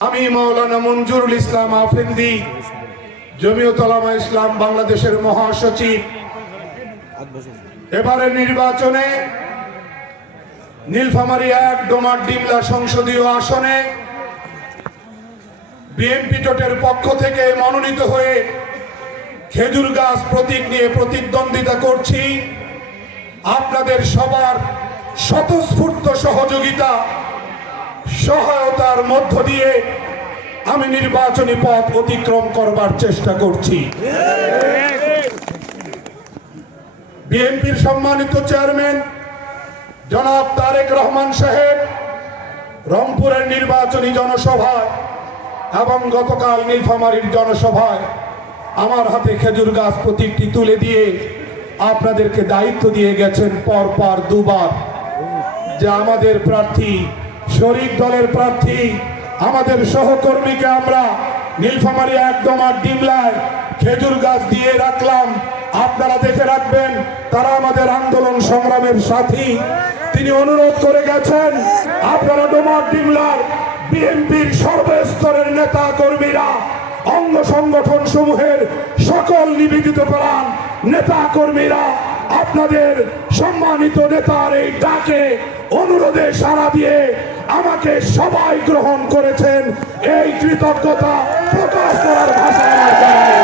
আমি মাওলানা মঞ্জুরুল ইসলাম আফ্রিদি জমিয়ত উলামা ইসলাম বাংলাদেশের মহাসচিব। এবারে নির্বাচনে নীলফামারী ১ ডোমারডিমলা সংসদীয় আসনে বিএনপি জোটের পক্ষ থেকে মনোনীত হয়ে খেজুর গাছ প্রতীক নিয়ে প্রতিদ্বন্দ্বিতা করছি। আপনাদের সবার স্বতঃস্ফূর্ত সহযোগিতা সহায়তার মধ্য দিয়ে আমি নির্বাচনী পথ অতিক্রম করবার চেষ্টা করছি। বিএনপির সম্মানিত চেয়ারম্যান জনাব তারেক রহমান সাহেব রংপুরের নির্বাচনী জনসভায় এবং গতকাল নীলফামারীর জনসভায় আমার হাতে খেজুর গাছ প্রতীকটি তুলে দিয়ে আপনাদেরকে দায়িত্ব দিয়ে গেছেন পরপর দুবার যে আমাদের প্রার্থী, শরিক দলের প্রার্থী, আমাদের সহকর্মীকে আমরা নীলফামারী ১ ডোমারডিমলায় খেজুর গাছ দিয়ে রাখলাম। আপনারা দেখে রাখবেন, তারা আমাদের আন্দোলন সংগ্রামের সাথী। তিনি অনুরোধ করে গেছেন আপনারা ডোমারডিমলার বিএনপির সর্বস্তরের নেতা কর্মীরা, অঙ্গ সংগঠন সমূহের সকল নিবেদিত প্রাণ নেতা কর্মীরা আপনাদের সম্মানিত নেতার এই ডাকে অনুরোধে সাড়া দিয়ে আমাকে সবাই গ্রহণ করেছেন। এই কৃতজ্ঞতা প্রকাশ করার ভাষায়